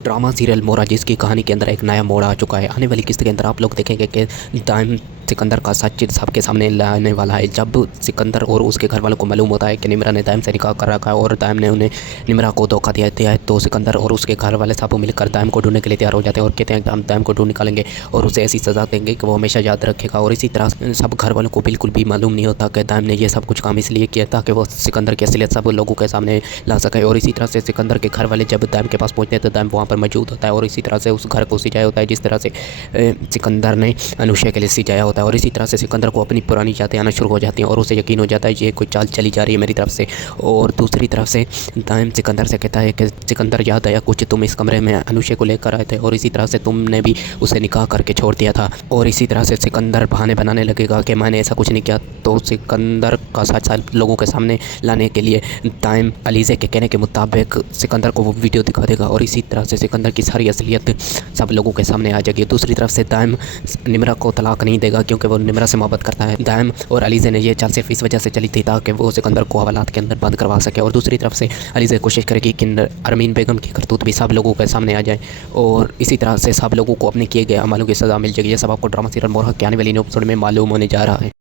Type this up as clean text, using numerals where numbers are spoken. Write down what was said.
Drama serial मोरा जिसकी कहानी के अंदर एक नया मोड़ आ चुका है। आने वाली किस्त के अंदर आप लोग देखेंगे कि दाइम सिकंदर का सच सबके सामने लाने वाला है। जब सिकंदर और उसके घर वालों को मालूम होता है कि निम्रा ने दाइम से निकाह कर रखा है और दाइम ने उन्हें निम्रा को धोखा दिया है, तो सिकंदर और उसके घर वाले सब मिलकर दाइम को ढूंढने के लिए तैयार हो जाते हैं और कहते हैं कि हम दाइम को ढूंढ निकालेंगे और उसे ऐसी सज़ा देंगे कि वो हमेशा याद रखेगा। और इसी तरह सब घर वालों को बिल्कुल भी मालूम नहीं होता कि दाइम ने ये सब कुछ काम इसलिए किया ताकि वो सिकंदर की असलियत सब लोगों के सामने ला सके। और इसी तरह से सिकंदर के घर वाले जब दाइम के पास पहुँचते हैं तो दाइम वहाँ पर मौजूद होता है और इसी तरह से उस घर को सिंचाया होता है जिस तरह से सिकंदर ने अनुष्या के लिए सिंचाया होता है। और इसी तरह से सिकंदर को अपनी पुरानी यादें आना शुरू हो जाती हैं और उसे यकीन हो जाता है ये कोई चाल चली जा रही है मेरी तरफ से। और दूसरी तरफ से दाइम सिकंदर से कहता है कि सिकंदर याद आया कुछ तुम इस कमरे में अनुष्या को लेकर आए थे और इसी तरह से तुमने भी उसे निकाह करके छोड़ दिया था। और इसी तरह से सिकंदर बहाने बनाने लगेगा कि मैंने ऐसा कुछ नहीं किया। तो सिकंदर का सच लोगों के सामने लाने के लिए दाइम अलीज़े के कहने के मुताबिक सिकंदर को वो वीडियो दिखा देगा और इसी तरह से सिकंदर की सारी असलियत सब लोगों के सामने आ जाएगी। दूसरी तरफ से दाइम निम्रा को तलाक नहीं देगा क्योंकि वो निम्रा से मोहब्बत करता है। दाइम और अलीज़े ने ये चाल सिर्फ इस वजह से चली थी ताकि वो सिकंदर को हवालात के अंदर बंद करवा सके। और दूसरी तरफ से अलीज़े कोशिश करेगी कि अरमीन बेगम की करतूत भी सब लोगों के सामने आ जाए और इसी तरह से सब लोगों को अपने किए गए अमलों की सज़ा मिल जाएगी। ये सब आपको ड्रामा सीरियल मोरहक के आने वाली एपिसोड में मालूम होने जा रहा है।